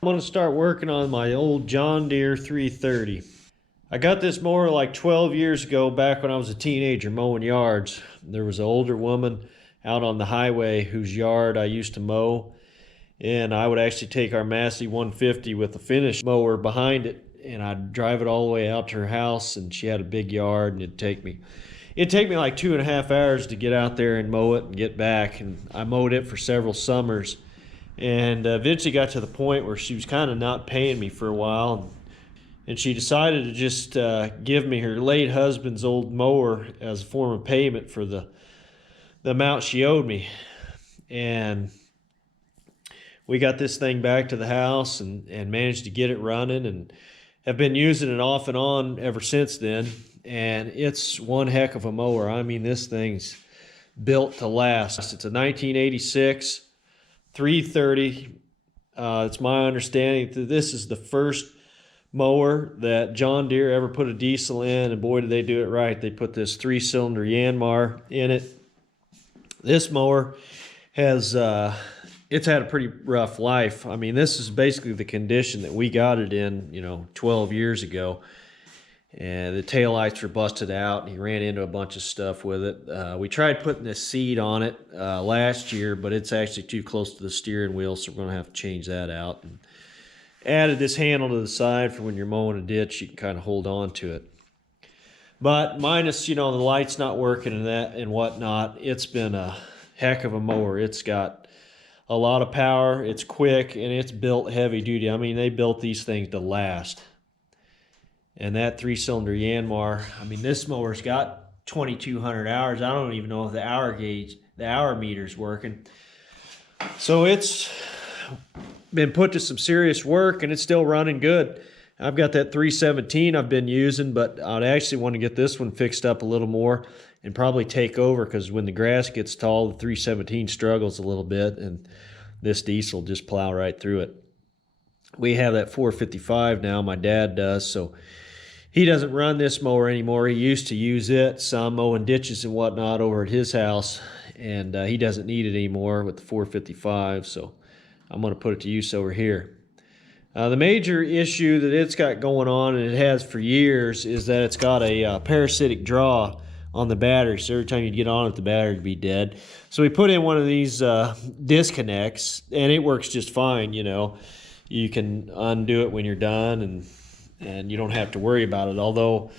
I'm going to start working on my old John Deere 330. I got this mower like 12 years ago, back when I was a teenager mowing yards. There was an older woman out on the highway whose yard I used to mow, and I would actually take our Massey 150 with a finish mower behind it, and I'd drive it all the way out to her house, and she had a big yard, and it'd take me like 2.5 hours to get out there and mow it and get back. And I mowed it for several summers, and eventually got to the point where she was kind of not paying me for a while, and she decided to just give me her late husband's old mower as a form of payment for the amount she owed me. And we got this thing back to the house and managed to get it running, and have been using it off and on ever since then. And it's one heck of a mower. I mean, this thing's built to last. It's a 1986 330. It's my understanding that this is the first mower that John Deere ever put a diesel in, and boy did they do it right. They put this 3-cylinder Yanmar in it. This mower has it's had a pretty rough life. I mean, this is basically the condition that we got it in, 12 years ago. And the taillights were busted out, and he ran into a bunch of stuff with it. We tried putting this seat on it last year, but it's actually too close to the steering wheel, so we're going to have to change that out. And added this handle to the side for when you're mowing a ditch, you can kind of hold on to it. But minus, the lights not working and that and whatnot, it's been a heck of a mower. It's got a lot of power, it's quick, and it's built heavy duty. I mean, they built these things to last. And that 3-cylinder Yanmar, I mean, this mower's got 2,200 hours. I don't even know if the hour meter's working. So it's been put to some serious work, and it's still running good. I've got that 317 I've been using, but I'd actually want to get this one fixed up a little more and probably take over, because when the grass gets tall, the 317 struggles a little bit, and this diesel just plow right through it. We have that 455 now, my dad does, so he doesn't run this mower anymore. He used to use it some mowing ditches and whatnot over at his house, and he doesn't need it anymore with the 455, so I'm going to put it to use over here. The major issue that it's got going on, and it has for years, is that it's got a parasitic draw on the battery. So every time you get on it, the battery would be dead. So we put in one of these disconnects, and it works just fine. You can undo it when you're done, and you don't have to worry about it. Although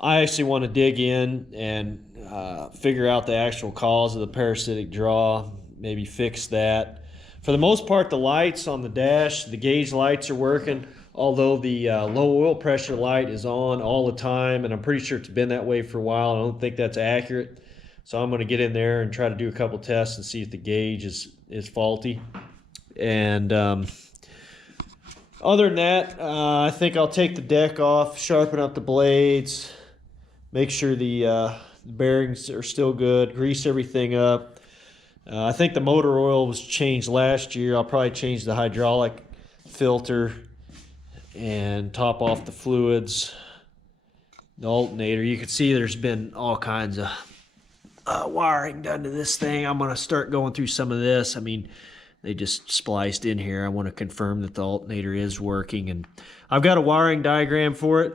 I actually want to dig in and figure out the actual cause of the parasitic draw, maybe fix that. For the most part, the lights on the dash, the gauge lights are working, although the low oil pressure light is on all the time, and I'm pretty sure it's been that way for a while. I don't think that's accurate. So I'm going to get in there and try to do a couple tests and see if the gauge is faulty. And other than that, I think I'll take the deck off, sharpen up the blades, make sure the bearings are still good, grease everything up. I think the motor oil was changed last year. I'll probably change the hydraulic filter and top off the fluids, the alternator. You can see there's been all kinds of wiring done to this thing. I'm going to start going through some of this. I mean, they just spliced in here. I want to confirm that the alternator is working, and I've got a wiring diagram for it.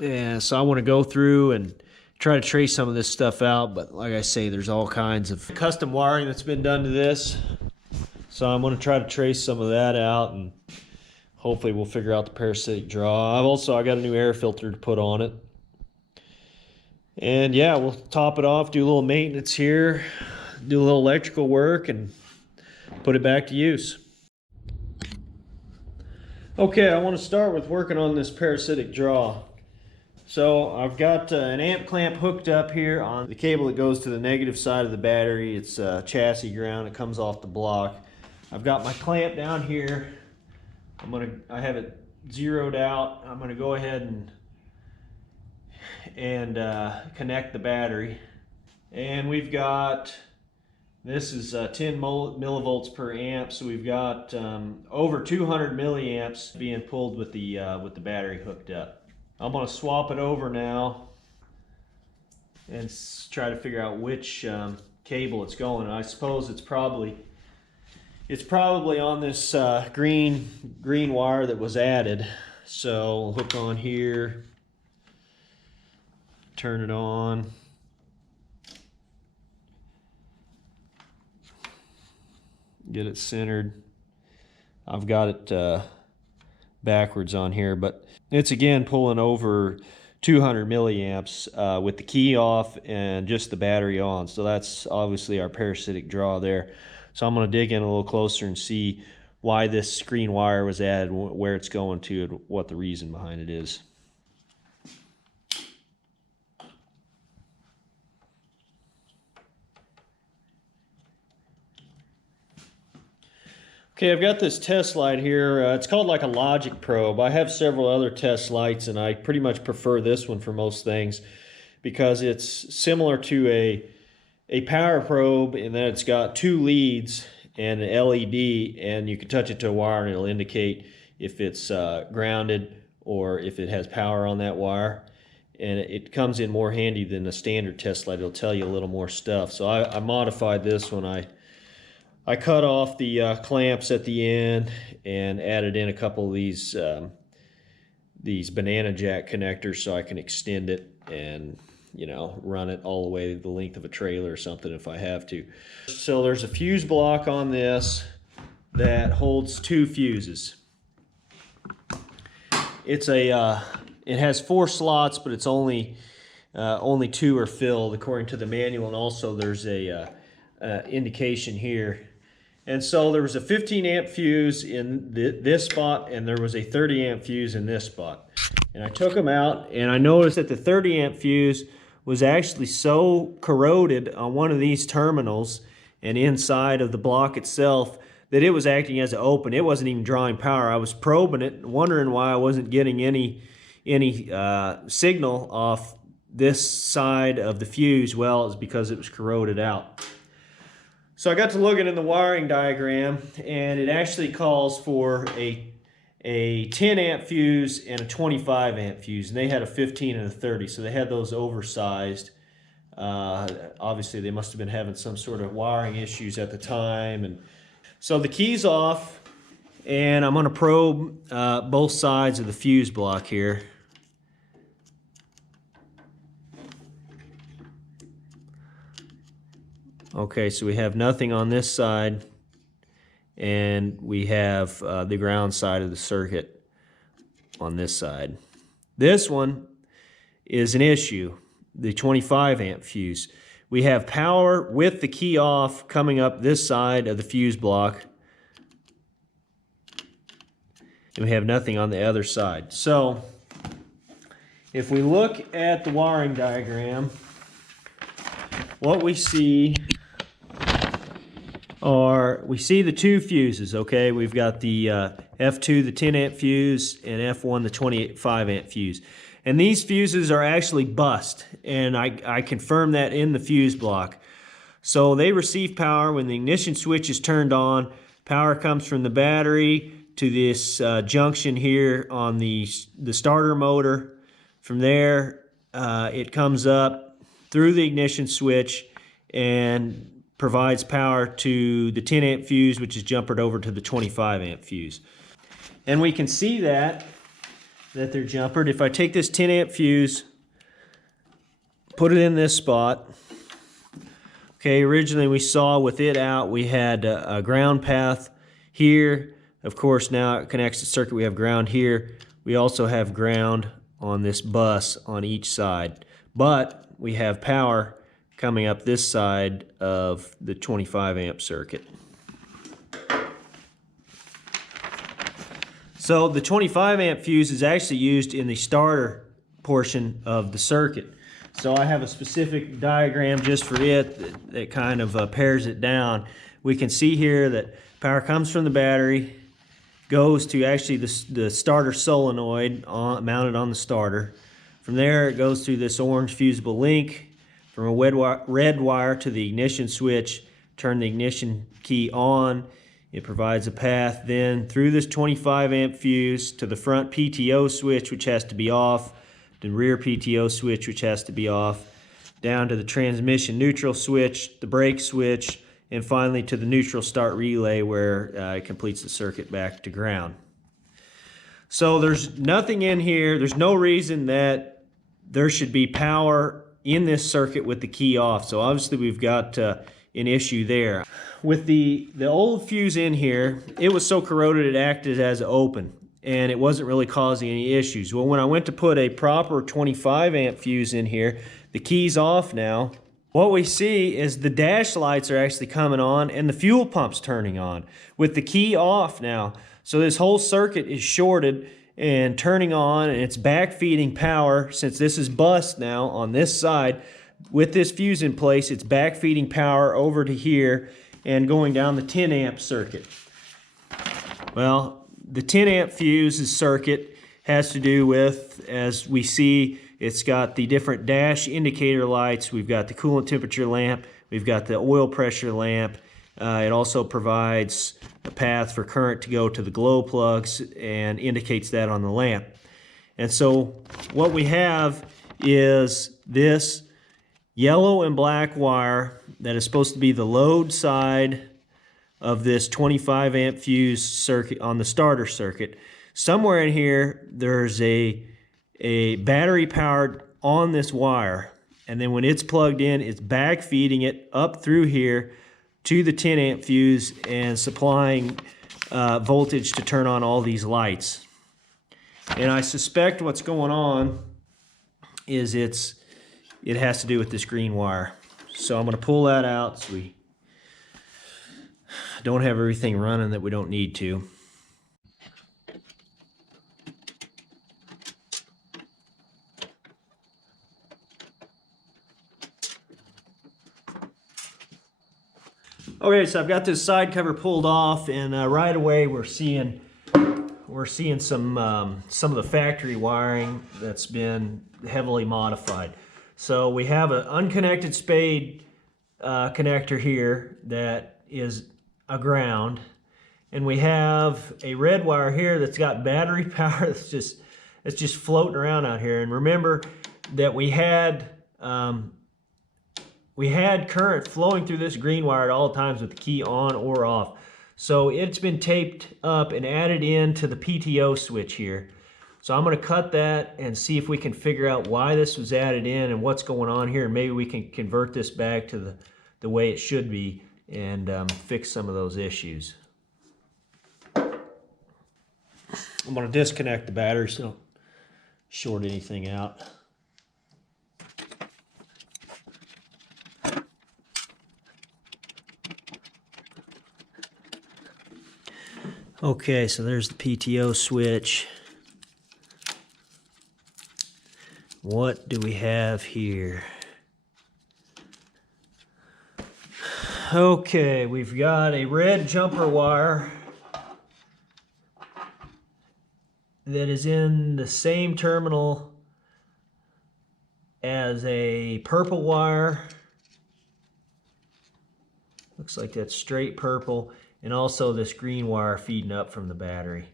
And so I want to go through and try to trace some of this stuff out. But like I say, there's all kinds of custom wiring that's been done to this. So I'm going to try to trace some of that out, and hopefully we'll figure out the parasitic draw. I got a new air filter to put on it. And yeah, we'll top it off, do a little maintenance here, do a little electrical work, and put it back to use. Okay, I want to start with working on this parasitic draw. So I've got an amp clamp hooked up here on the cable that goes to the negative side of the battery. It's chassis ground. It comes off the block. I've got my clamp down here. I have it zeroed out. I'm going to go ahead and connect the battery. And we've got, this is 10 millivolts per amp, so we've got over 200 milliamps being pulled with the battery hooked up. I'm going to swap it over now and try to figure out which cable it's going. I suppose it's probably It's probably on this green wire that was added. So we'll hook on here, turn it on. Get it centered. I've got it backwards on here, but it's again pulling over 200 milliamps with the key off and just the battery on. So that's obviously our parasitic draw there. So I'm going to dig in a little closer and see why this green wire was added, where it's going to, and what the reason behind it is. Okay, I've got this test light here. It's called like a logic probe. I have several other test lights, and I pretty much prefer this one for most things because it's similar to a power probe in that it's got two leads and an LED, and you can touch it to a wire and it'll indicate if it's grounded or if it has power on that wire. And it comes in more handy than a standard test light. It'll tell you a little more stuff. So I modified this one. I cut off the clamps at the end and added in a couple of these banana jack connectors so I can extend it and, you know, run it all the way the length of a trailer or something if I have to. So there's a fuse block on this that holds two fuses. It's it has 4 slots, but it's only two are filled according to the manual, and also there's a indication here. And so there was a 15 amp fuse in this spot, and there was a 30 amp fuse in this spot. And I took them out, and I noticed that the 30 amp fuse was actually so corroded on one of these terminals and inside of the block itself that it was acting as an open. It wasn't even drawing power. I was probing it, wondering why I wasn't getting any signal off this side of the fuse. Well, it's because it was corroded out. So I got to looking in the wiring diagram, and it actually calls for a 10 amp fuse and a 25 amp fuse, and they had a 15 and a 30, so they had those oversized. Obviously they must have been having some sort of wiring issues at the time. And so the key's off, and I'm going to probe both sides of the fuse block here. Okay, so we have nothing on this side, and we have the ground side of the circuit on this side. This one is an issue, the 25 amp fuse. We have power with the key off coming up this side of the fuse block, and we have nothing on the other side. So if we look at the wiring diagram, what we see we see the two fuses. Okay, we've got the F2, the 10 amp fuse, and F1, the 25 amp fuse. And these fuses are actually bust, and I confirmed that in the fuse block. So they receive power when the ignition switch is turned on. Power comes from the battery to this junction here on the starter motor. From there, it comes up through the ignition switch and provides power to the 10 amp fuse, which is jumpered over to the 25 amp fuse. And we can see that they're jumpered. If I take this 10 amp fuse, put it in this spot. Okay, originally we saw with it out, we had a ground path here. Of course, now it connects to the circuit, we have ground here. We also have ground on this bus on each side. But we have power coming up this side of the 25 amp circuit. So the 25 amp fuse is actually used in the starter portion of the circuit. So I have a specific diagram just for it that kind of pairs it down. We can see here that power comes from the battery, goes to actually the starter solenoid mounted on the starter. From there it goes through this orange fusible link, from a red wire to the ignition switch, turn the ignition key on. It provides a path then through this 25 amp fuse to the front PTO switch, which has to be off, the rear PTO switch, which has to be off, down to the transmission neutral switch, the brake switch, and finally to the neutral start relay where it completes the circuit back to ground. So there's nothing in here, there's no reason that there should be power in this circuit with the key off. So obviously we've got an issue there. With the old fuse in here, it was so corroded it acted as open, and it wasn't really causing any issues. Well, when I went to put a proper 25 amp fuse in here, the key's off now. What we see is the dash lights are actually coming on and the fuel pump's turning on with the key off now. So this whole circuit is shorted and turning on, and it's back feeding power. Since this is bust now on this side, with this fuse in place, it's back feeding power over to here and going down the 10 amp circuit. Well, the 10 amp fuse's circuit has to do with, as we see, it's got the different dash indicator lights. We've got the coolant temperature lamp. We've got the oil pressure lamp. It also provides a path for current to go to the glow plugs and indicates that on the lamp. And so what we have is this yellow and black wire that is supposed to be the load side of this 25 amp fuse circuit on the starter circuit. Somewhere in here there's a battery powered on this wire, and then when it's plugged in, it's back feeding it up through here to the 10 amp fuse and supplying voltage to turn on all these lights. And I suspect what's going on is it has to do with this green wire. So I'm going to pull that out so we don't have everything running that we don't need to. Okay, so I've got this side cover pulled off, and right away we're seeing some of the factory wiring that's been heavily modified. So we have an unconnected spade connector here that is a ground, and we have a red wire here that's got battery power that's just floating around out here. And remember that we had current flowing through this green wire at all times with the key on or off. So it's been taped up and added into the PTO switch here. So I'm going to cut that and see if we can figure out why this was added in and what's going on here. And maybe we can convert this back to the way it should be and fix some of those issues. I'm going to disconnect the battery so I don't short anything out. Okay, so there's the PTO switch. What do we have here? Okay, we've got a red jumper wire that is in the same terminal as a purple wire. Looks like that's straight purple. And also this green wire feeding up from the battery.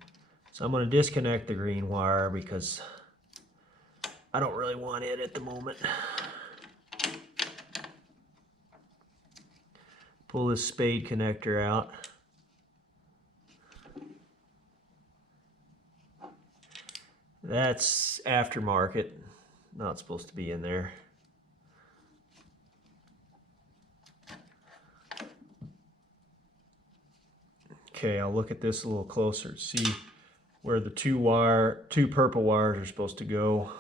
So I'm going to disconnect the green wire because I don't really want it at the moment. Pull this spade connector out. That's aftermarket, not supposed to be in there. Okay, I'll look at this a little closer to see where the two purple wires are supposed to go.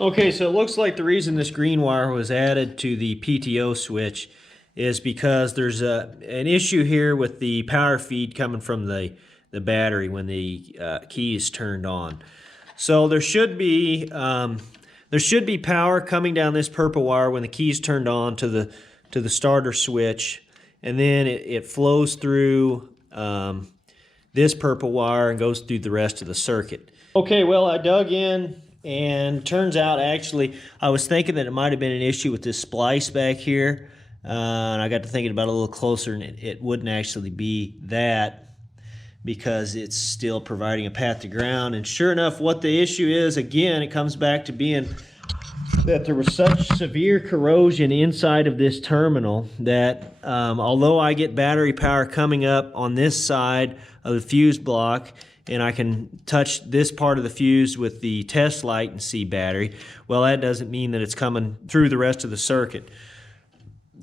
Okay, so it looks like the reason this green wire was added to the PTO switch is because there's an issue here with the power feed coming from the battery when the key is turned on. So there should be power coming down this purple wire when the key is turned on to the starter switch, and then it flows through this purple wire and goes through the rest of the circuit. Okay, well, I dug in, and turns out actually I was thinking that it might have been an issue with this splice back here, and I got to thinking about it a little closer, and it wouldn't actually be that, because it's still providing a path to ground. And sure enough, what the issue is, again, it comes back to being that there was such severe corrosion inside of this terminal that although I get battery power coming up on this side of the fuse block, and I can touch this part of the fuse with the test light and see battery, well, that doesn't mean that it's coming through the rest of the circuit.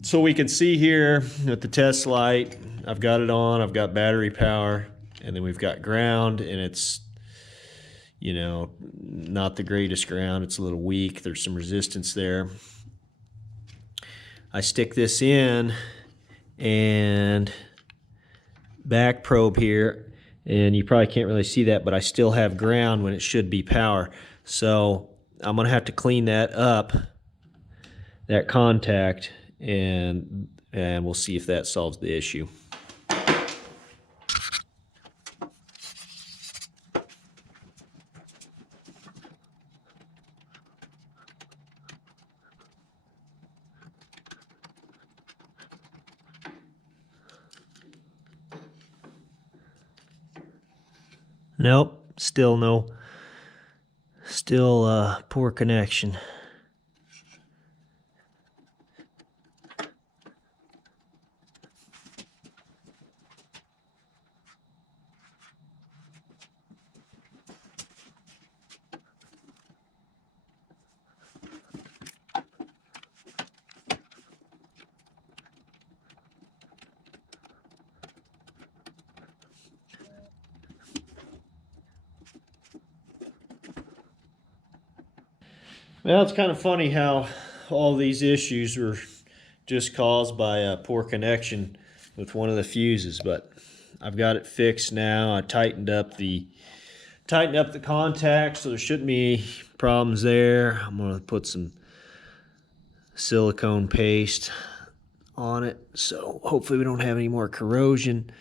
So we can see here at the test light, I've got it on, I've got battery power, and then we've got ground, and it's, you know, not the greatest ground. It's a little weak. There's some resistance there. I stick this in and back probe here, and you probably can't really see that, but I still have ground when it should be power. So I'm gonna have to clean that up, that contact, and we'll see if that solves the issue. Nope, still poor connection. Well, it's kind of funny how all these issues were just caused by a poor connection with one of the fuses, but I've got it fixed now. I tightened up the contact, so there shouldn't be any problems there. I'm going to put some silicone paste on it, so hopefully we don't have any more corrosion.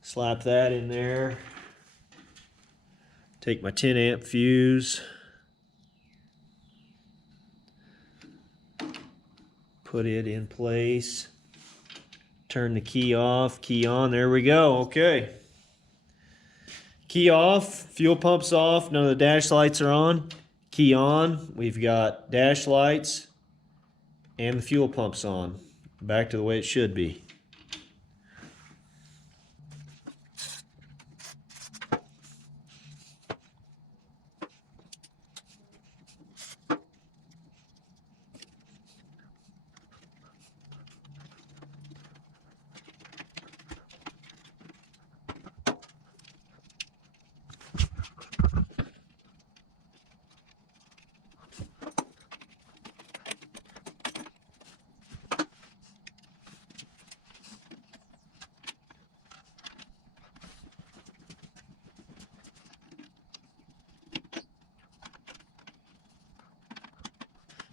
Slap that in there. Take my 10 amp fuse. Put it in place. Turn the key off, key on. There we go. Okay. Key off, fuel pump's off, none of the dash lights are on. Key on, we've got dash lights and the fuel pump's on. Back to the way it should be.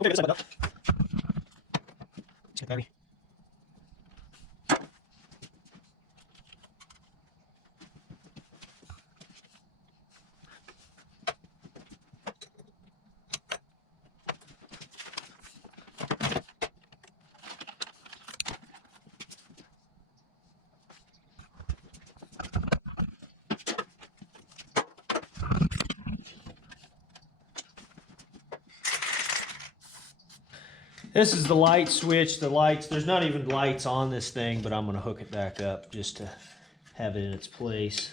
Okay, let's up. Check battery. This is the light switch. The lights, there's not even lights on this thing, but I'm going to hook it back up just to have it in its place.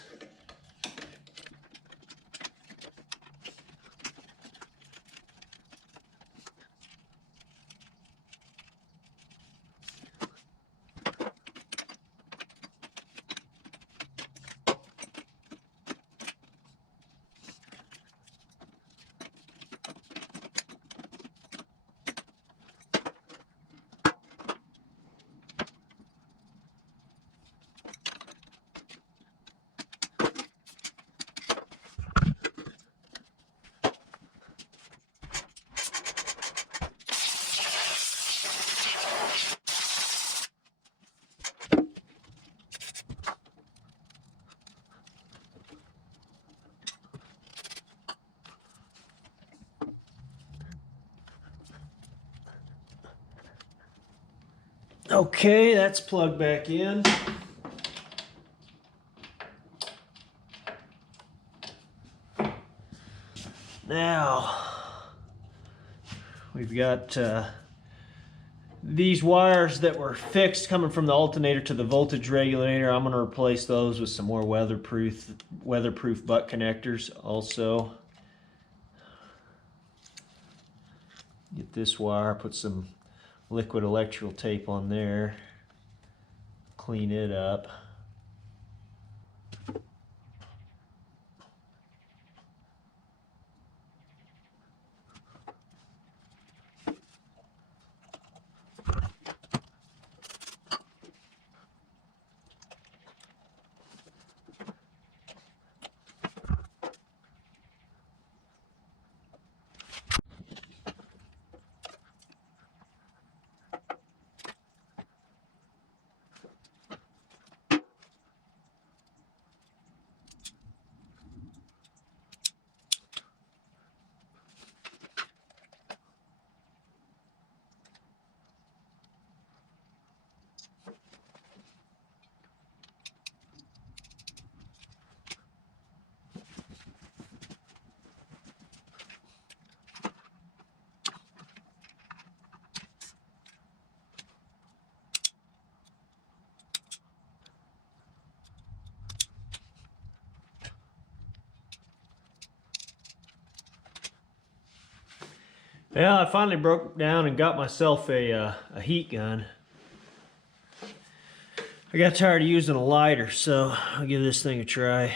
Okay, that's plugged back in. Now, We've got these wires that were fixed coming from the alternator to the voltage regulator. I'm going to replace those with some more weatherproof butt connectors also. Get this wire, put some liquid electrical tape on there, clean it up. Well, I finally broke down and got myself a heat gun. I got tired of using a lighter, so I'll give this thing a try.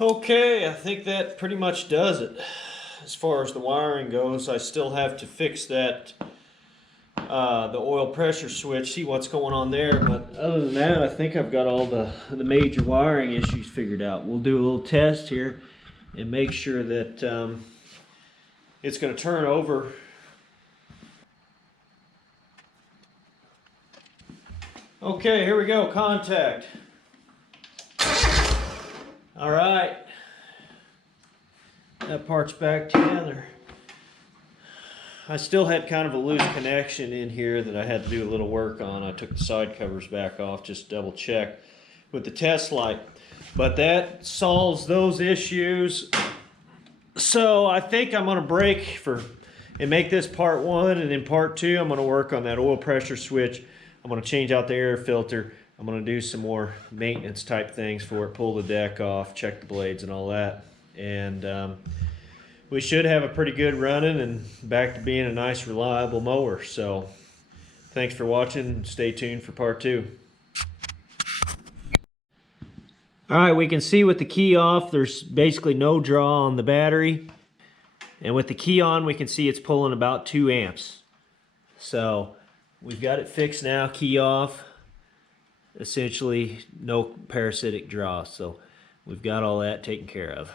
Okay, I think that pretty much does it. As far as the wiring goes, I still have to fix that the oil pressure switch, see what's going on there. But other than that, I think I've got all the major wiring issues figured out. We'll do a little test here and make sure that it's going to turn over. Okay, here we go, contact. All right, that part's back together. I still had kind of a loose connection in here that I had to do a little work on. I took the side covers back off just to double check with the test light. But that solves those issues. So I think I'm going to break and make this part 1, and in part 2 I'm going to work on that oil pressure switch. I'm going to change out the air filter. I'm going to do some more maintenance type things for it, pull the deck off, check the blades and all that. And we should have a pretty good running and back to being a nice reliable mower. So thanks for watching. Stay tuned for part 2. All right, we can see with the key off, there's basically no draw on the battery. And with the key on, we can see it's pulling about 2 amps. So we've got it fixed now, key off. Essentially no parasitic draw. So we've got all that taken care of.